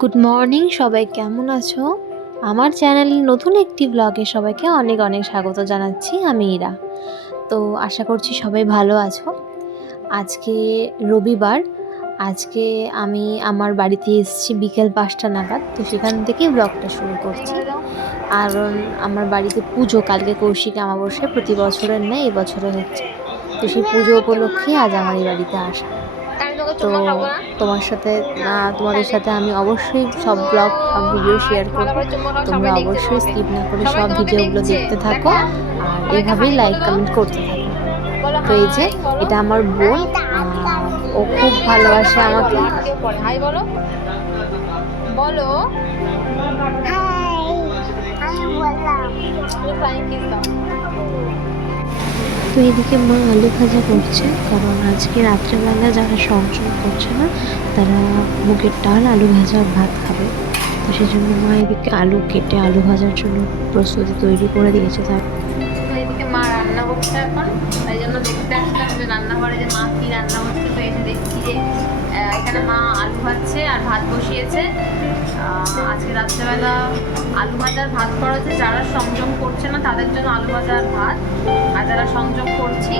Good morning, সবাই কেমন আছো? আমার চ্যানেলের নতুন একটি ব্লগে সবাইকে অনেক অনেক স্বাগত জানাচ্ছি। আমি ইরা। তো আশা করছি সবাই ভালো আছো। আজকে রবিবার। আজকে আমি আমার বাড়িতে এসেছি বিকেল 5টা নাগাদ। তো সেখান থেকেই ব্লগটা শুরু করছি। আর আমার বাড়িতে পুজো, কালকে কৌশিক অমাবস্যা, প্রতি বছরের নেই এবছরে হচ্ছে। তো সেই পুজো উপলক্ষে আজ আমার এই বাড়িতে আসা। তো তোমাদের সাথে আমি অবশ্যই সব ব্লগ, সব ভিডিও শেয়ার করব। তোমরা অবশ্যই স্কিপ না করে সব ভিডিওগুলো দেখতে থাকো আর এভাবেই লাইক কমেন্ট করতে থাকো। তো এই যে এটা আমার বোন, ও খুব ভালোবাসে আমাকে। হাই বলো, বলো হাই, আমি বললাম। ফ্লাইং কিস দাও। তো এদিকে মা আলু ভাজা করছে, কারণ আজকে রাত্রেবেলা যারা সংযম করছে না তারা মুগের ডাল, আলু ভাজা, ভাত খাবে। তো সেই জন্য মা এদিকে আলু কেটে আলু ভাজার জন্য প্রস্তুতি তৈরি করে দিয়েছে। তার তো এদিকে মা রান্না করছে এখন, তাই জন্য দেখতে আসলাম যে রান্নাঘরে যে মা কি রান্না করছে। তো এসে দেখছি যে এখানে মা আলু ভাজছে আর ভাত বসিয়েছে। আজকে রাত্রেবেলা আলু ভাজার ভাত করা হচ্ছে। যারা সংযম করছে না তাদের জন্য আলু ভাজার ভাত, আর যারা সংযম করছি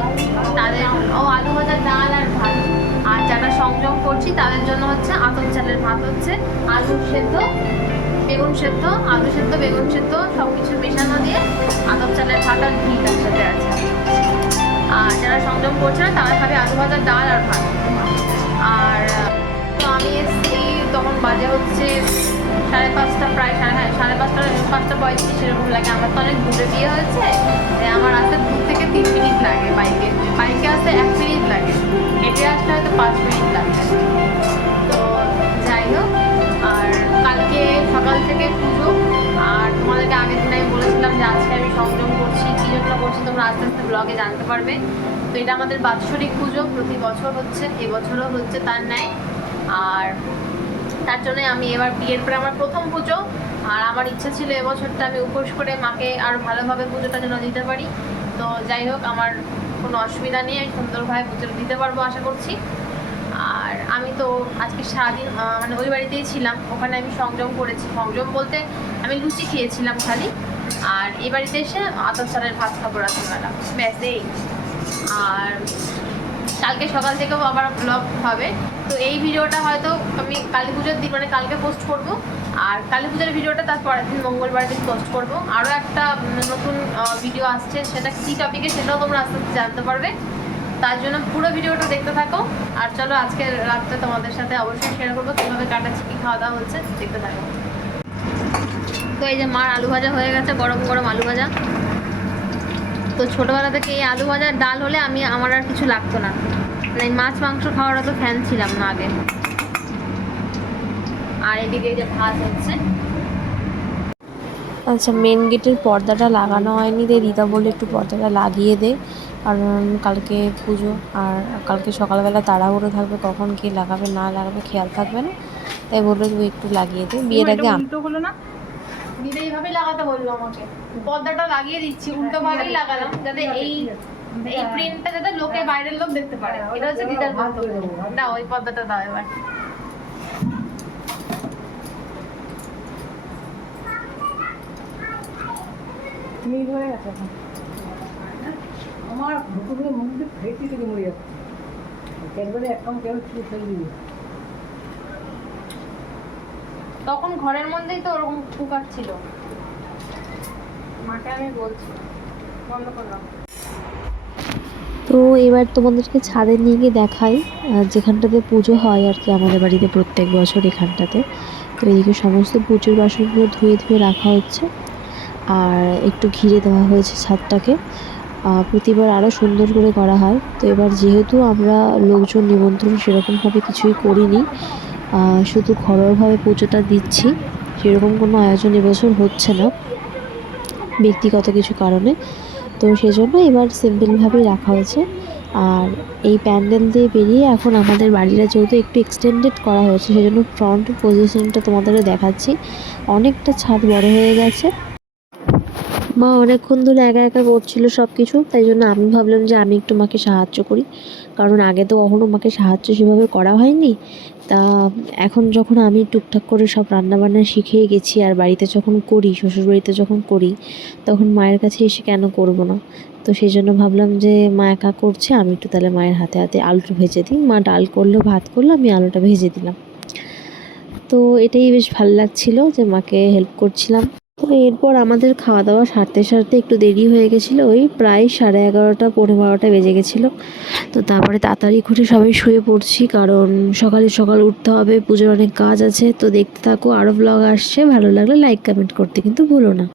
তাদের আলু ভাজার ডাল আর ভাত। আর যারা সংযম করছি তাদের জন্য হচ্ছে আতপ চালের ভাত, হচ্ছে আলু সেদ্ধ, বেগুন সেদ্ধ, আলু সেদ্ধ, বেগুন সেদ্ধ সব কিছু মেশানো দিয়ে আতপ চালের ভাত আর ঘি তার সাথে আছে। আর যারা সংযম করছে না তারা খাবে আলু ভাজার ডাল আর ভাত। আর তো আমি এসেছি তখন বাজে হচ্ছে 5:30, প্রায় 5:30 এরকম লাগে। আমার তো অনেক দূরে বিয়ে হয়েছে, আমার আসতে 2 থেকে 3 মিনিট লাগে। বাইকে আসতে 1 মিনিট লাগে, হেঁটে আসতে হয়তো 5 মিনিট লাগে। তো যাই হোক, আর কালকে সকাল থেকে পুজো। আর তোমাদেরকে আগের দিন আমি বলেছিলাম যে আজকে আমি সংযম করছি, কী জন্য করছি তোমরা আস্তে আস্তে ব্লগে জানতে পারবে। তো এটা আমাদের বাৎসরিক পুজো, প্রতি বছর হচ্ছে, এবছরও হচ্ছে তার ন্যায়। আর তার জন্যই আমি এবার বিয়ের পরে আমার প্রথম পুজো। আর আমার ইচ্ছা ছিল এবছরটা আমি উপোস করে মাকে আরও ভালোভাবে পুজোটা যেন দিতে পারি। তো যাই হোক, আমার কোনো অসুবিধা নেই, আমি সুন্দরভাবে পুজোটা দিতে পারবো আশা করছি। আর আমি তো আজকে সারাদিন মানে ওই বাড়িতেই ছিলাম, ওখানে আমি সংযম করেছি। সংযম বলতে আমি লুচি খেয়েছিলাম খালি। আর এই বাড়িতে এসে আতপ চালের ভাত খাবো রাত্রিবেলা, ব্যাস এই। আর কালকে সকাল থেকেও আবার ব্লগ হবে। তো এই ভিডিওটা হয়তো আমি কালী পুজোর দিন মানে কালকে পোস্ট করব। আর কালী পুজোর ভিডিওটা তার পরের দিন মঙ্গলবার দিন পোস্ট করব। আরও একটা নতুন ভিডিও আসছে, সেটা কী টপিকে সেটাও তোমরা আস্তে আস্তে জানতে পারবে। তার জন্য পুরো ভিডিওটা দেখতে থাকো। আর চলো আজকে রাতটা তোমাদের সাথে অবশ্যই শেয়ার করবো কীভাবে কাটাচ্ছি, কী খাওয়া দাওয়া হচ্ছে, দেখতে থাকো। তো এই যে মার আলু ভাজা হয়ে গেছে, গরম গরম আলু ভাজা। তো ছোটোবেলা থেকে এই আলু ভাজার ডাল হলে আমার আর কিছু লাগতো না, মানে মাছ মাংস খাওয়ার অত ফ্যান ছিলাম না আগে। আর এদিকে যে ভাত হচ্ছে। আচ্ছা, মেন গেটের পর্দাটা লাগানো হয়নি, দে দিদা বলে একটু পর্দাটা লাগিয়ে দে, কারণ কালকে পুজো আর কালকে সকালবেলা তাড়াহুড়ো থাকবে, কখন কে লাগাবে না লাগাবে খেয়াল থাকবে না, তাই বললো তুই একটু লাগিয়ে দে। বিয়ের আগে উল্টো হলো না, দিদা এইভাবেই লাগাতে বললো আমাকে। পর্দাটা লাগিয়ে দিচ্ছি, উল্টো ভাবেই লাগালাম, যাতে এই প্রিন্টটা যাতে লোকে, বাইরের লোক দেখতে পারে। এটা হচ্ছে দিদার বক্তব্য। না, ওই পর্দাটা দাও এবার। হয়ে গেছে এখন আমার ভুকুগুলো মধ্যে ফেটি থেকে মরে যাচ্ছে, একবারে একদম কেউ ফেলে দিবি। তখন ঘরের মধ্যেই তো ওরকম কুকার ছিল, মাকে আমি বলছি বন্ধ করলাম। তো এবার তোমাদেরকে ছাদে নিয়ে গিয়ে দেখাই, যেখানটাতে পুজো হয় আর কি আমাদের বাড়িতে প্রত্যেক বছর এখানটাতে। তো এদিকে সমস্ত পুজোর বাসনগুলো ধুয়ে ধুয়ে রাখা হচ্ছে, আর একটু ঘিরে দেওয়া হয়েছে ছাদটাকে। প্রতিবার আরও সুন্দর করে করা হয়। তো এবার যেহেতু আমরা লোকজন নিমন্ত্রণ সেরকমভাবে কিছুই করিনি, শুধু ঘরোয়াভাবে পুজোটা দিচ্ছি, সেরকম কোনো আয়োজন এবছর হচ্ছে না ব্যক্তিগত কিছু কারণে। তো সেজন্য এবার সিম্পলভাবেই রাখা হয়েছে। আর এই প্যান্ডেল দিয়ে বেরিয়ে এখন আমাদের বাড়িটা যেহেতু একটু এক্সটেন্ডেড করা হয়েছে, সেজন্য ফ্রন্ট পজিশনটা তোমাদের দেখাচ্ছি। অনেকটা ছাদ বড় হয়ে গেছে। মা অনেকক্ষণ ধরে একা একা করছিল সব কিছু, তাই জন্য আমি ভাবলাম যে আমি একটু মাকে সাহায্য করি, কারণ আগে তো কখনো মাকে সাহায্য সেভাবে করা হয়নি। তা এখন যখন আমি টুকটাক করে সব রান্নাবান্না শিখেই গেছি আর বাড়িতে যখন করি, শ্বশুরবাড়িতে যখন করি, তখন মায়ের কাছে এসে কেন করব না। তো সেই জন্য ভাবলাম যে মা একা করছে, আমি একটু তাহলে মায়ের হাতে হাতে আলুটা ভেজে দিই। মা ডাল করলো, ভাত করলো, আমি আলুটা ভেজে দিলাম। তো এটাই বেশ ভালো লাগছিল যে মাকে হেল্প করছিলাম। তো এরপর আমাদের খাওয়া দাওয়া সারতে সারতে একটু দেরি হয়ে গেছিলো, ওই প্রায় 11:30 পৌনে 12টা বেজে গেছিলো। তো তারপরে তাড়াতাড়ি করে সবাই শুয়ে পড়ছি, কারণ সকালে সকাল উঠতে হবে, পুজোর অনেক কাজ আছে। তো দেখতে থাকো, আরও ব্লগ আসছে। ভালো লাগলে লাইক কমেন্ট করতে কিন্তু ভুলো না।